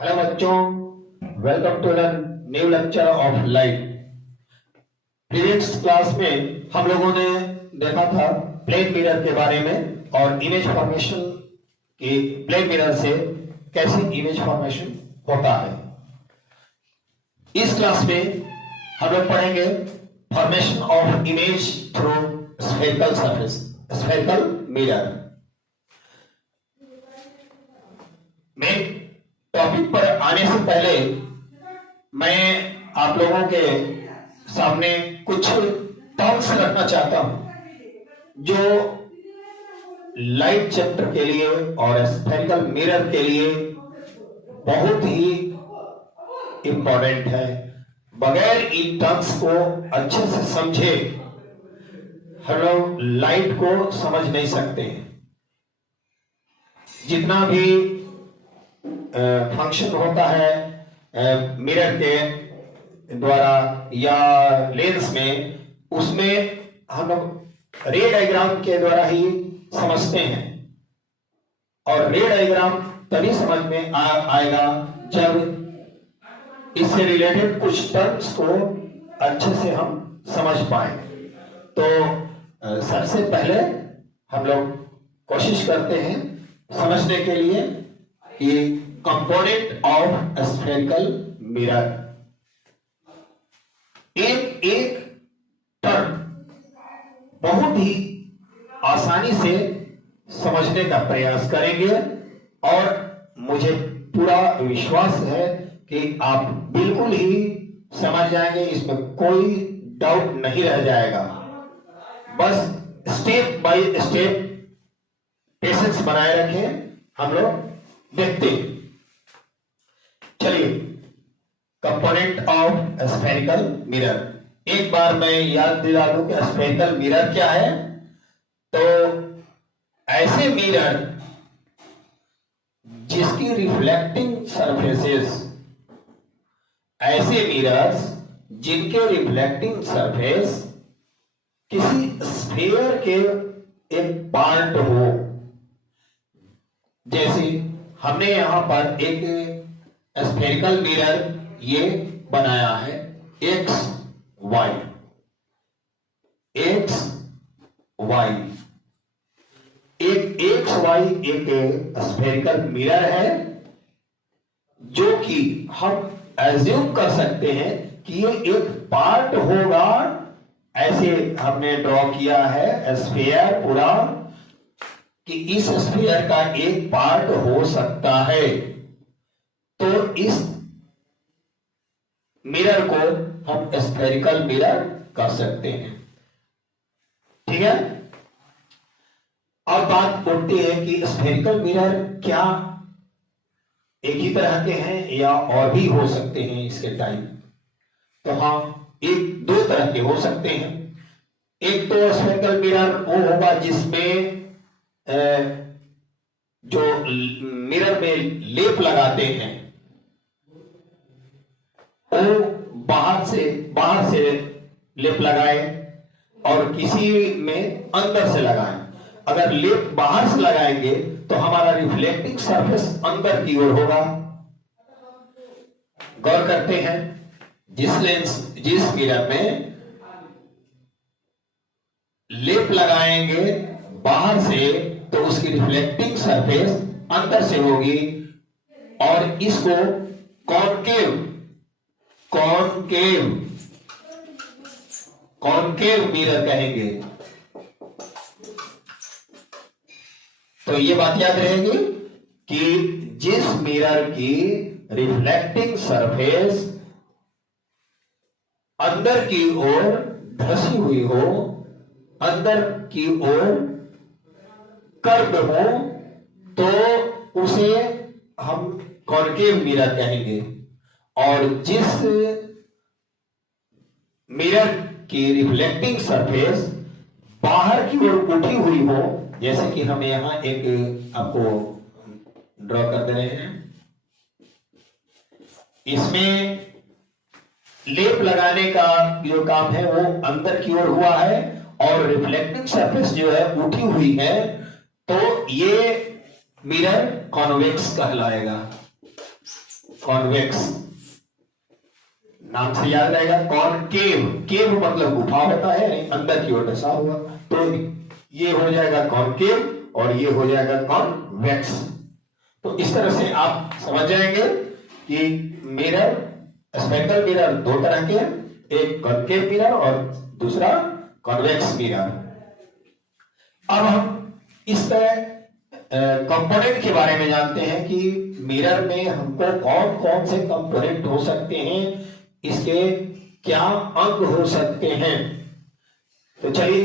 Hello बच्चों, welcome to the new lecture of light. Previous class में हम लोगों ने देखा था प्लेन मिरर के बारे में और इमेज फॉर्मेशन की प्लेन मिरर से कैसे इमेज फॉर्मेशन होता है। इस क्लास में हम लोग पढ़ेंगे formation of image through spherical surface, spherical mirror. मैं टॉपिक पर आने से पहले मैं आप लोगों के सामने कुछ टर्म्स रखना चाहता हूं जो लाइट चैप्टर के लिए और स्फेरिकल मिरर के लिए बहुत ही इंपॉर्टेंट है। बगैर इन टर्म्स को अच्छे से समझे हम लोग लाइट को समझ नहीं सकते। जितना भी फंक्शन होता है मिरर के द्वारा या लेंस में, उसमें हम लोग रे डायग्राम के द्वारा ही समझते हैं और रे डायग्राम तभी समझ में आएगा जब इससे रिलेटेड कुछ टर्म्स को अच्छे से हम समझ पाए। तो सबसे पहले हम लोग कोशिश करते हैं समझने के लिए कि कंपोनेंट ऑफ स्फेरिकल मिरर। एक एक टर्म बहुत ही आसानी से समझने का प्रयास करेंगे और मुझे पूरा विश्वास है कि आप बिल्कुल ही समझ जाएंगे, इसमें कोई डाउट नहीं रह जाएगा। बस स्टेप बाय स्टेप पेशेंस बनाए रखें, हम लोग देखते हैं। चलिए, कंपोनेंट ऑफ स्फेरिकल मिरर। एक बार मैं याद दिला दूं कि स्फेरिकल मिरर क्या है। तो ऐसे मिरर जिसकी रिफ्लेक्टिंग सरफेसेस, ऐसे मिरर्स जिनके रिफ्लेक्टिंग सरफेस किसी स्फीयर के एक पार्ट हो। जैसे हमने यहां पर एक स्फेरिकल मिरर ये बनाया है एक्स वाई, एक्स वाई, एक एक्स वाई एक स्फेरिकल मिरर है जो कि हम एज्यूम कर सकते हैं कि ये एक पार्ट होगा। ऐसे हमने ड्रॉ किया है स्फीयर पूरा कि इस स्फीयर का एक पार्ट हो सकता है। तो इस मिरर को हम स्फेरिकल मिरर कर सकते हैं। ठीक है। अब बात उठती है कि स्फेरिकल मिरर क्या एक ही तरह के हैं या और भी हो सकते हैं इसके टाइप। तो हाँ, एक दो तरह के हो सकते हैं। एक तो स्फेरिकल मिरर वो होगा जिसमें जो मिरर में लेप लगाते हैं वो बाहर से लेप लगाए और किसी में अंदर से लगाए। अगर लेप बाहर से लगाएंगे तो हमारा रिफ्लेक्टिंग सरफेस अंदर की ओर होगा। गौर करते हैं, जिस मिरर में लेप लगाएंगे बाहर से तो उसकी रिफ्लेक्टिंग सरफेस अंदर से होगी और इसको कॉनकेव मिरर कहेंगे। तो ये बात याद रहेगी कि जिस मिरर की रिफ्लेक्टिंग सरफेस अंदर की ओर धसी हुई हो, अंदर की ओर कर्व हो, तो उसे हम कॉनकेव मिरर कहेंगे। और जिस मिरर की रिफ्लेक्टिंग सरफेस बाहर की ओर उठी हुई हो, जैसे कि हम यहां एक आपको ड्रॉ कर दे रहे हैं, इसमें लेप लगाने का जो काम है वो अंदर की ओर हुआ है और रिफ्लेक्टिंग सरफेस जो है उठी हुई है, तो ये मिरर कॉन्वेक्स कहलाएगा। कॉन्वेक्स, नाम से याद रहेगा। कॉनकेव, केव मतलब गुफा होता है, अंदर की ओर दशा हुआ, तो ये हो जाएगा कॉनकेव और ये हो जाएगा कॉन्वेक्स। तो इस तरह से आप समझ जाएंगे कि मिरर, स्फेरिकल मिरर दो तरह के, एक कॉनकेव मिरर और दूसरा कॉन्वेक्स मिरर। अब हम इस तरह कंपोनेंट के बारे में जानते हैं कि मिरर में हमको कौन कौन से कंपोनेंट हो सकते हैं, इसके क्या अंग हो सकते हैं। तो चलिए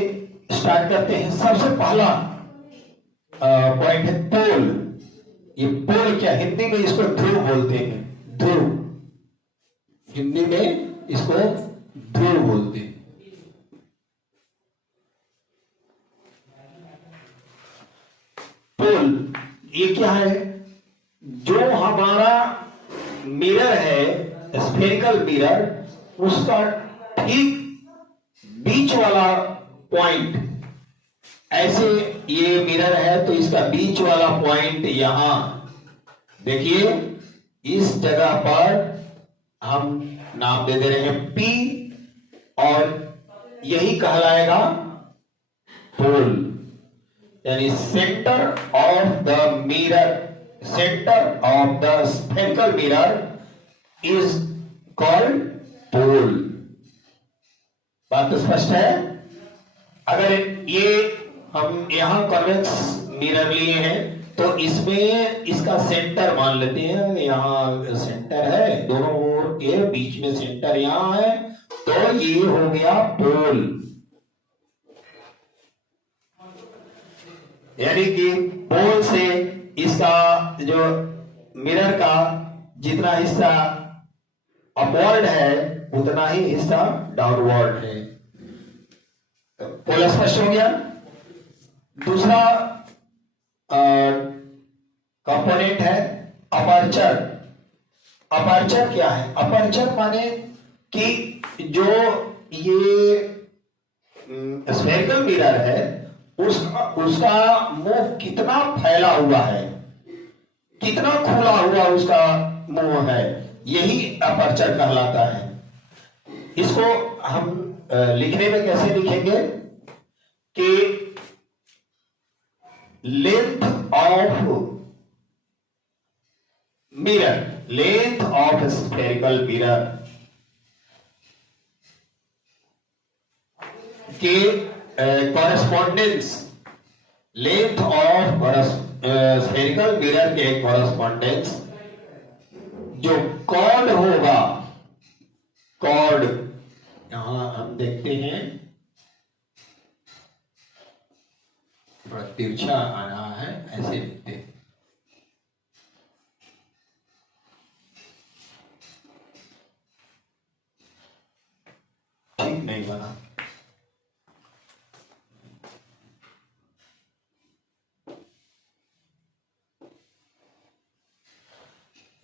स्टार्ट करते हैं। सबसे पहला पॉइंट है पोल। ये पोल क्या, हिंदी में इसको ध्रुव बोलते हैं, ध्रुव, हिंदी में इसको ध्रुव बोलते हैं। पोल ये क्या है, जो हमारा मिरर है, स्फेरिकल मिरर, उसका ठीक बीच वाला पॉइंट, ऐसे ये मिरर है तो इसका बीच वाला पॉइंट यहां देखिए, इस जगह पर हम नाम दे दे रहे हैं P, और यही कहलाएगा पोल, यानी centre of the mirror, centre of the spherical mirror is called pole. बात तो स्पष्ट है। अगर ये हम यहां कॉन्वेक्स मिरर लिए हैं तो इसमें इसका सेंटर मान लेते हैं, यहां सेंटर है, दोनों ओर के बीच में सेंटर यहां है, तो ये हो गया पोल। यानी कि पोल से इसका जो मिरर का जितना हिस्सा अपवर्ड है उतना ही हिस्सा डाउनवर्ड है। पोल स्पष्ट हो गया। दूसरा कंपोनेंट है अपर्चर। अपर्चर क्या है, अपर्चर माने कि जो ये स्फेरिकल मिरर है उसका मुंह कितना फैला हुआ है, कितना खुला हुआ उसका मुंह है, यही अपर्चर कहलाता है। इसको हम लिखने में कैसे लिखेंगे कि length of mirror, length of spherical mirror के correspondence, length of spherical mirror के कॉरेस्पॉन्डेंस जो कॉर्ड होगा, कॉर्ड यहां हम देखते हैं थोड़ा तिरछा आ रहा है, ऐसे लिखते हैं। ठीक नहीं बना।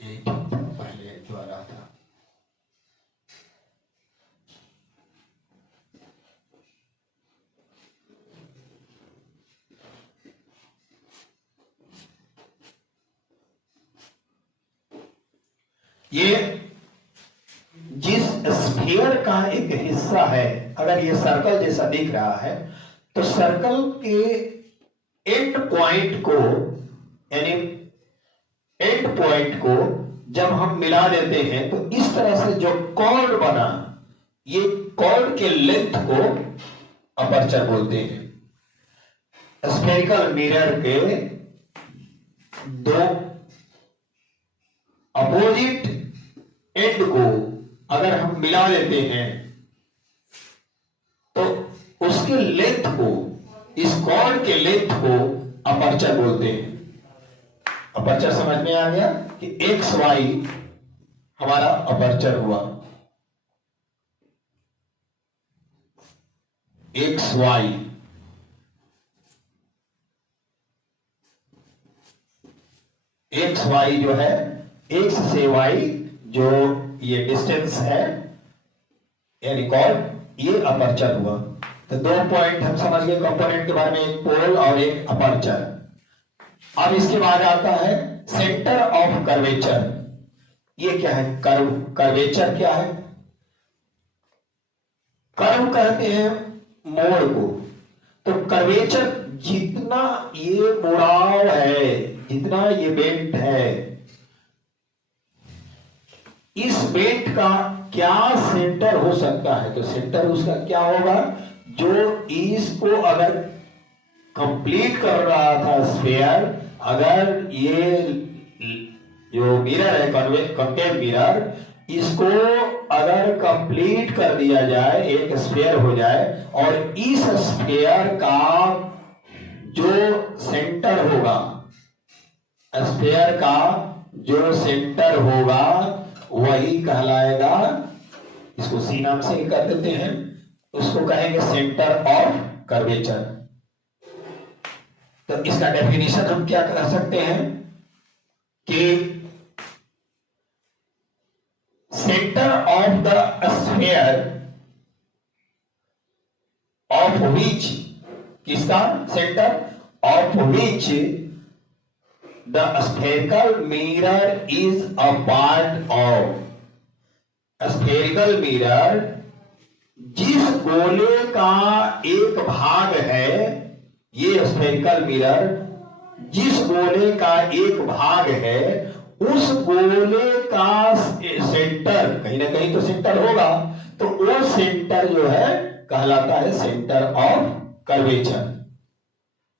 पहले द्वारा था। ये जिस स्फीयर का एक हिस्सा है, अगर ये सर्कल जैसा दिख रहा है तो सर्कल के एंड पॉइंट को, यानी एंड पॉइंट को जब हम मिला देते हैं तो इस तरह से जो कॉर्ड बना, ये कॉर्ड के लेंथ को अपर्चर बोलते हैं। स्फेरिकल मिरर के दो अपोजिट एंड को अगर हम मिला देते हैं तो उसके लेंथ को, इस कॉर्ड के लेंथ को अपर्चर बोलते हैं। अपर्चर समझ में आ गया कि एक्स वाई हमारा अपर्चर हुआ, एक्स वाई, एक्स वाई जो है, एक्स से वाई जो ये डिस्टेंस है यानी कॉर्ड, ये अपर्चर हुआ। तो दो पॉइंट हम समझ गए कंपोनेंट के बारे में, एक पोल और एक अपर्चर। अब इसके बाद आता है सेंटर ऑफ कर्वेचर। ये क्या है? कर्व। कर्वेचर क्या है? कर्व कहते हैं मोड़ को। तो कर्वेचर जितना ये मुड़ाव है, जितना ये बेंट है, इस बेंट का क्या सेंटर हो सकता है? तो सेंटर उसका क्या होगा? जो इसको अगर कंप्लीट कर रहा था स्फीयर, अगर ये जो मिरर है कॉन्केव मिरर, इसको अगर कंप्लीट कर दिया जाए, एक स्फीयर हो जाए, और इस स्फीयर का जो सेंटर होगा, स्फीयर का जो सेंटर होगा वही कहलाएगा, इसको सी नाम से ही कर देते हैं, उसको कहेंगे सेंटर ऑफ कर्वेचर। तो इसका डेफिनेशन हम क्या कर सकते हैं कि centre of the sphere of which, किसका? Centre of which the spherical mirror is a part of. Spherical mirror जिस गोले का एक भाग है, ये स्फेरिकल मिरर जिस गोले का एक भाग है, उस गोले का सेंटर, कहीं ना कहीं तो सेंटर होगा, तो वो सेंटर जो है कहलाता है सेंटर ऑफ कर्वेचर।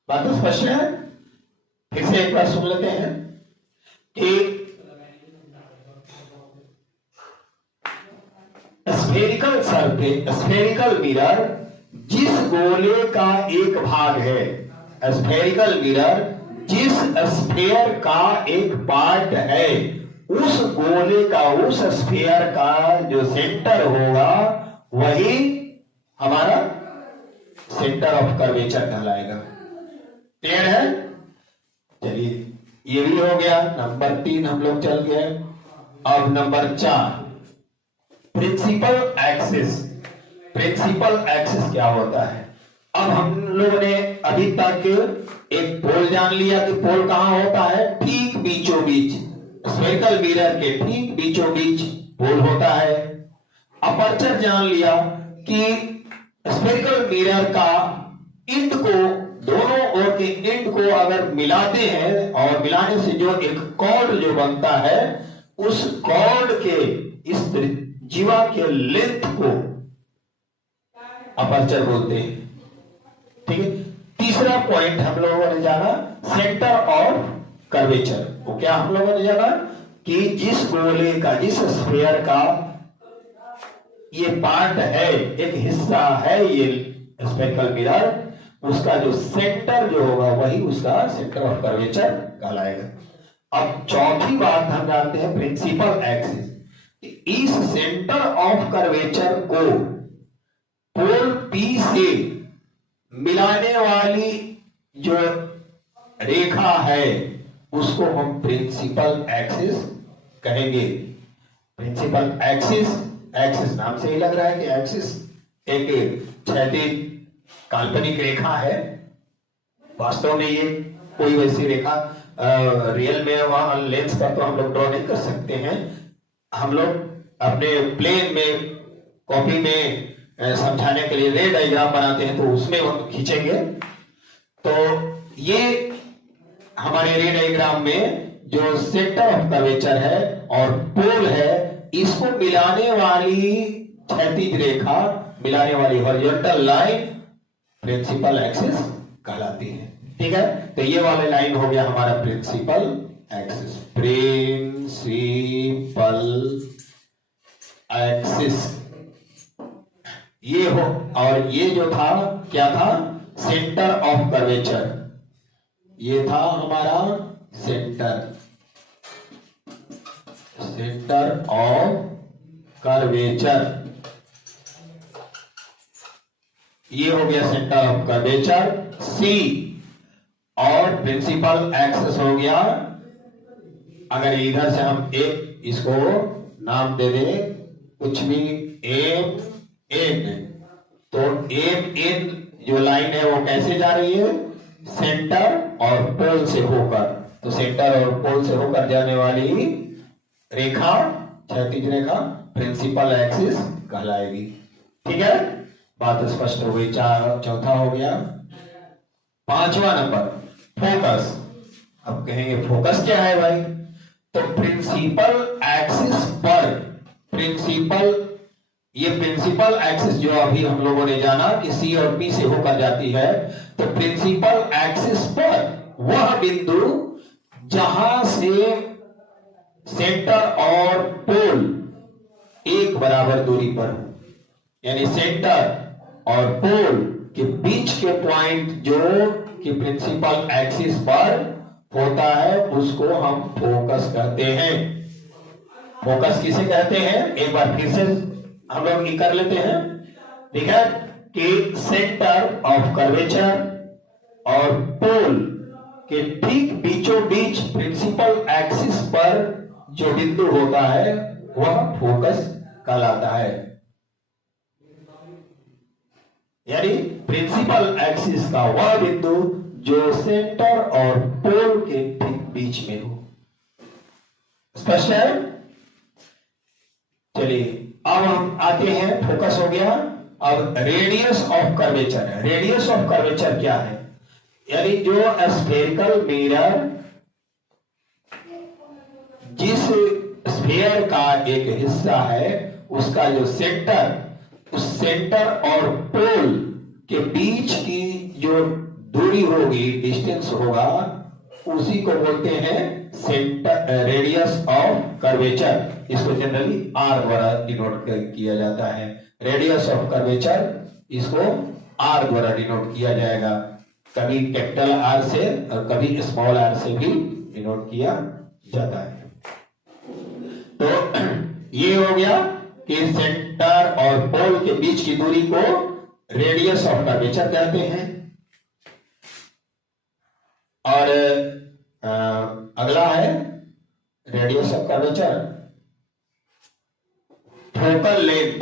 बात तो स्पष्ट है? फिर से एक बार सुन लेते हैं कि स्फेरिकल मिरर जिस गोले का एक भाग है, स्फेरिकल मिरर जिस स्फीयर का एक पार्ट है, उस गोले का, उस स्फीयर का जो सेंटर होगा वही हमारा सेंटर ऑफ कर्वेचर कहलाएगा। क्लियर है? चलिए, ये भी हो गया। नंबर 3 हम लोग चल गए। अब number 4, principal axis. Principal axis क्या होता है? अब हम लोगों ने अभी तक एक पोल जान लिया कि पोल कहां होता है? ठीक बीचों बीच, स्फेरिकल मिरर के ठीक बीचों बीच पोल होता है। अपर्चर जान लिया कि स्फेरिकल मिरर का इंड को, दोनों ओर के इंड को अगर मिलाते हैं और मिलाने से जो एक कॉर्ड जो बनता है, उस कॉर्ड के इस जीवा के लेंथ को अपर्चर बोलते हैं। ठीक है। तीसरा पॉइंट हम लोगों ने जाना सेंटर ऑफ कर्वेचर। वो क्या हम लोगों ने जाना कि जिस गोले का, जिस स्फीयर का ये पार्ट है, एक हिस्सा है ये स्फेरिकल मिरर, उसका जो सेंटर जो होगा वही उसका सेंटर ऑफ कर्वेचर कहलाएगा। अब चौथी बात हम जानते हैं प्रिंसिपल एक्सिस। इस सेंटर ऑफ कर्वेचर को पोल पी से मिलाने वाली जो रेखा है उसको हम प्रिंसिपल एक्सिस कहेंगे। प्रिंसिपल एक्सिस, एक्सिस नाम से ही लग रहा है कि एक्सिस एक क्षैतिज काल्पनिक रेखा है। वास्तव में ये कोई वैसी रेखा रियल में वहां लेंस पर तो हम लोग ड्रॉ नहीं कर सकते हैं। हम लोग अपने प्लेन में, कॉपी में समझाने के लिए रे डायग्राम बनाते हैं, तो उसमें हम खींचेंगे। तो ये हमारे रे डायग्राम में जो सेंटर ऑफ कर्वेचर है और पोल है, इसको मिलाने वाली क्षैतिज रेखा, मिलाने वाली हॉरिजॉन्टल लाइन प्रिंसिपल एक्सिस कहलाती है। ठीक है। तो ये वाला लाइन हो गया हमारा प्रिंसिपल एक्सिस। प्रिंसिपल एक्सिस ये हो, और ये जो था क्या था? Centre of curvature. ये था हमारा सेंटर ऑफ कर्वेचर। ये हो गया सेंटर ऑफ कर्वेचर सी, और प्रिंसिपल एक्सिस हो गया। अगर इधर से हम एक इसको नाम दे दें कुछ भी, एम एन, तो एम एन जो लाइन है वो कैसे जा रही है? सेंटर और पोल से होकर। तो सेंटर और पोल से होकर जाने वाली रेखा, क्षैतिज रेखा प्रिंसिपल एक्सिस कहलाएगी। ठीक है, बात स्पष्ट हो गई। चौथा हो गया। पांचवा नंबर फोकस। अब कहेंगे फोकस क्या है भाई? तो प्रिंसिपल एक्सिस पर, ये प्रिंसिपल एक्सिस जो अभी हम लोगों ने जाना कि सी और पी से होकर जाती है, तो प्रिंसिपल एक्सिस पर वह बिंदु जहां से सेंटर और पोल एक बराबर दूरी पर हो, यानी सेंटर और पोल के बीच के पॉइंट जो कि प्रिंसिपल एक्सिस पर होता है उसको हम फोकस कहते हैं। फोकस किसे कहते हैं? एक बार फिर से हम लोग ये कर लेते हैं। ठीक है, कि सेंटर ऑफ कर्वेचर और पोल के ठीक बीचों बीच प्रिंसिपल एक्सिस पर जो बिंदु होता है वह फोकस कहलाता है। यानी प्रिंसिपल एक्सिस का वह बिंदु जो सेंटर और पोल के ठीक बीच में हो। स्पष्ट है? चलिए अब हम आते हैं, फोकस हो गया। अब रेडियस ऑफ कर्वेचर है। रेडियस ऑफ कर्वेचर क्या है? यानी जो स्फेरिकल मिरर जिस स्फीयर का एक हिस्सा है उसका जो सेंटर, उस सेंटर और पोल के बीच की जो दूरी होगी, डिस्टेंस होगा, उसी को बोलते हैं सेंटर, रेडियस ऑफ कर्वेचर। इसको जनरली आर द्वारा डिनोट किया जाता है। रेडियस ऑफ कर्वेचर इसको आर द्वारा डिनोट किया जाएगा। कभी कैपिटल आर से और कभी स्मॉल आर से भी डिनोट किया जाता है। तो ये हो गया कि सेंटर और पोल के बीच की दूरी को रेडियस ऑफ कर्वेचर कहते हैं। और अगला है radius of curvature focal length.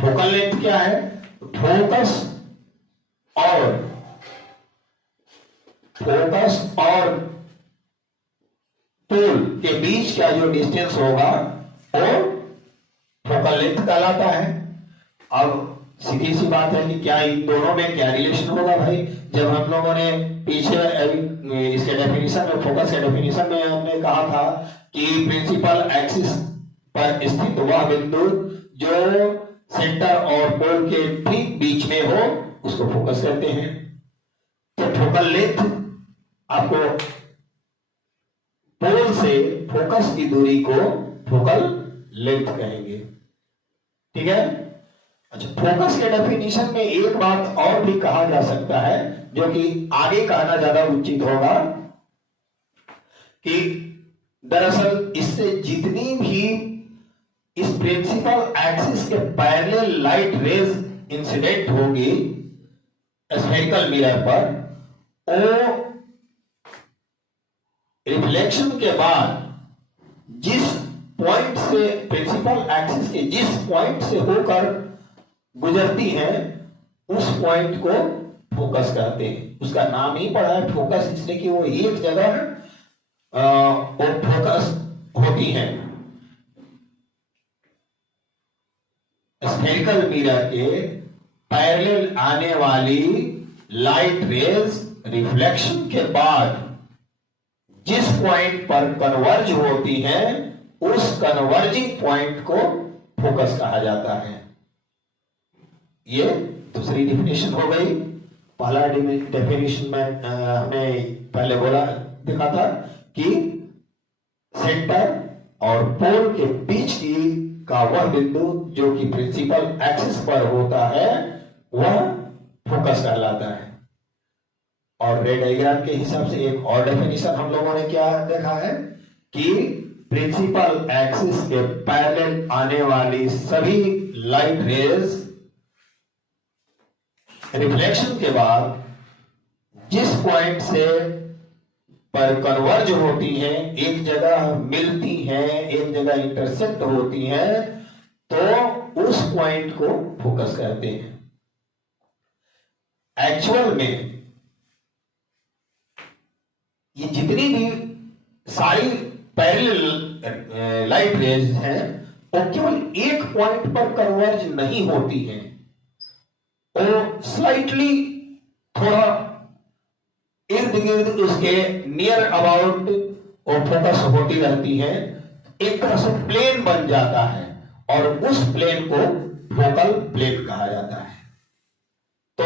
Focal length क्या है? फोकस और पोल के बीच का जो डिस्टेंस होगा वो फोकल लेंथ कहलाता है। अब सीधी सी बात है कि क्या इन दोनों में क्या रिलेशन होगा भाई? जब हम लोगों ने पीछे इसके डेफिनेशन में, फोकस के डेफिनेशन में हमने कहा था कि प्रिंसिपल एक्सिस पर स्थित वह बिंदु जो सेंटर और पोल के ठीक बीच में हो उसको फोकस कहते हैं। तो फोकल लेंथ आपको पोल से फोकस की दूरी को फोकल लेंथ कहेंगे। ठीक है। अच्छा, फोकस के डेफिनेशन में एक बात और भी कहा जा सकता है जो कि आगे कहना ज्यादा उचित होगा कि दरअसल इससे जितनी भी इस प्रिंसिपल एक्सिस के पैरेलल लाइट रेज इंसिडेंट होगी स्फेरिकल मिरर पर, वो रिफ्लेक्शन के बाद जिस पॉइंट से, प्रिंसिपल एक्सिस के जिस पॉइंट से होकर गुजरती है उस पॉइंट को फोकस कहते हैं। उसका नाम ही पड़ा है फोकस, इसलिए कि वो एक जगह वो फोकस होती है। स्फेरिकल मिरर के पैरेलल आने वाली लाइट रेज रिफ्लेक्शन के बाद जिस पॉइंट पर कन्वर्ज होती है उस कन्वर्जिंग पॉइंट को फोकस कहा जाता है। ये दूसरी डेफिनेशन हो गई। पहला डेफिनेशन में हमने पहले देखा था कि सेंटर और पोल के बीच की का वह बिंदु जो कि प्रिंसिपल एक्सिस पर होता है वह फोकस कहलाता है। और रे डायग्राम के हिसाब से एक और डेफिनेशन हम लोगों ने क्या देखा है कि प्रिंसिपल एक्सिस के पैरेलल आने वाली सभी लाइट रेज रिफ्लेक्शन के बाद जिस पॉइंट से पर कन्वर्ज होती हैं, एक जगह मिलती हैं, एक जगह इंटरसेक्ट होती हैं, तो उस पॉइंट को फोकस कहते हैं। एक्चुअल में ये जितनी भी सारी पैरेलल लाइट रेज हैं वो केवल एक पॉइंट पर कन्वर्ज नहीं होती हैं, वो स्लाइटली थोड़ा इर्द गिर्द उसके नियर अबाउट वो फोकस होती रहती है, एक तरह से प्लेन बन जाता है और उस प्लेन को फोकल प्लेन कहा जाता है। तो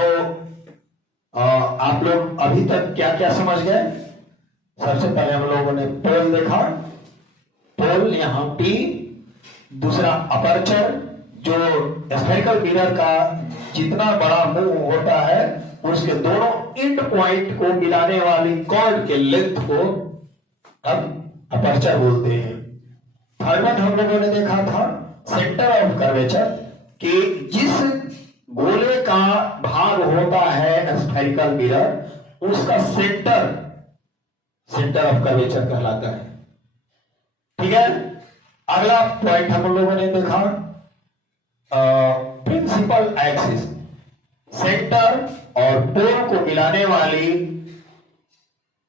आप लोग अभी तक क्या क्या समझ गए? सबसे पहले हम लोगों ने पोल देखा, पोल यहां P, दूसरा अपर्चर जो स्फेरिकल मिरर का जितना बड़ा मुंह होता है उसके दोनों एंड पॉइंट को मिलाने वाली कॉर्ड के लेंथ को अब अपर्चर बोलते हैं। थर्ड वन हम लोगों ने देखा था सेंटर ऑफ कर्वेचर, कि जिस गोले का भाग होता है स्फेरिकल मिरर उसका सेंटर ऑफ कर्वेचर कहलाता है। ठीक है, अगला पॉइंट हम लोगों ने देखा प्रिंसिपल एक्सिस, सेंटर और पोल को मिलाने वाली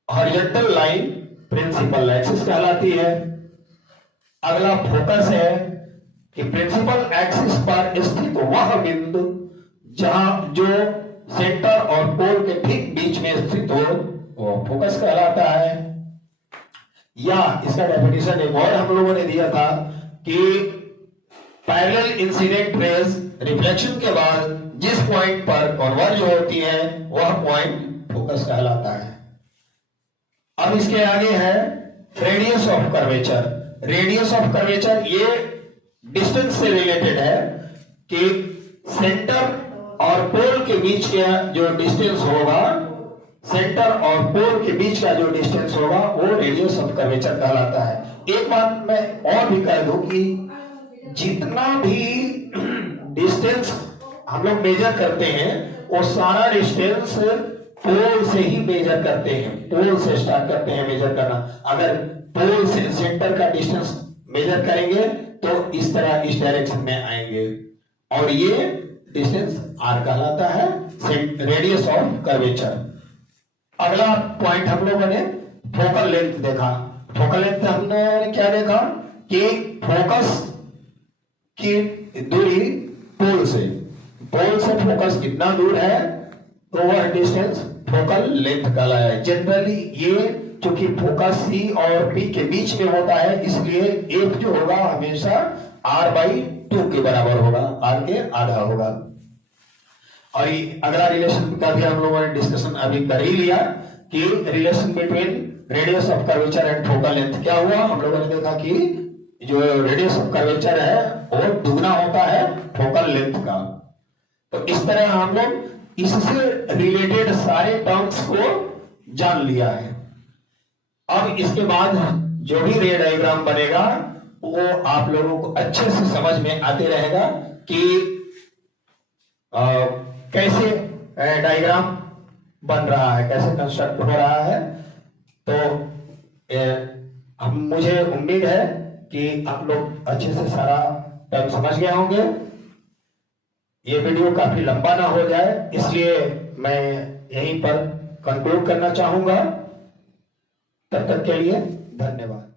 हॉरिजॉन्टल लाइन प्रिंसिपल एक्सिस कहलाती है। अगला फोकस है कि प्रिंसिपल एक्सिस पर स्थित वह बिंदु जहां जो सेंटर और पोल के ठीक बीच में स्थित हो वो फोकस कहलाता है। या इसका डेफिनेशन एक और हम लोगों ने दिया था कि पैरेलल इंसिडेंट रेज रिफ्लेक्शन के बाद जिस पॉइंट पर कन्वर्ज होती है वह पॉइंट फोकस कहलाता है। अब इसके आगे है radius of curvature. Radius of curvature ये डिस्टेंस से रिलेटेड है कि सेंटर और पोल के बीच का जो डिस्टेंस होगा, सेंटर और पोल के बीच का जो डिस्टेंस होगा वो रेडियस ऑफ कर्वेचर कहलाता है। एक बात मैं और भी कह दूं कि जितना भी डिस्टेंस हम लोग मेजर करते हैं वो सारा डिस्टेंस पोल से ही मेजर करते हैं, पोल से स्टार्ट करते हैं मेजर करना। अगर पोल से सेंटर का डिस्टेंस मेजर करेंगे तो इस तरह इस डायरेक्शन में आएंगे और ये डिस्टेंस r कहलाता है, रेडियस ऑफ कर्वेचर। अगला पॉइंट हम लोगों ने फोकल लेंथ देखा। फोकल लेंथ हमने क्या देखा कि फोकस की दूरी पोल से फोकस कितना दूर है तो वह डिस्टेंस फोकल लेंथ कहलाया है। जनरली ये चूंकि फोकस C और P के बीच में होता है इसलिए F जो होगा हमेशा R/2 के बराबर होगा, R के आधा होगा। और अगला रिलेशन का भी हम लोगों ने डिस्कशन अभी कर ही लिया कि relation between radius of curvature and focal length क्या हुआ। हम लोगों ने देखा कि जो रेडियस ऑफ कर्वेचर है वो दुगना होता है फोकल लेंथ का। तो इस तरह हम लोग इससे रिलेटेड सारे टर्म्स को जान लिया है। अब इसके बाद जो भी रे डायग्राम बनेगा वो आप लोगों को अच्छे से समझ में आते रहेगा कि कैसे डायग्राम बन रहा है, कैसे कंस्ट्रक्ट हो रहा है। तो मुझे उम्मीद है कि आप लोग अच्छे से सारा टर्म समझ गए होंगे। ये वीडियो काफी लंबा ना हो जाए इसलिए मैं यहीं पर कंक्लूड करना चाहूंगा। तब तक के लिए धन्यवाद।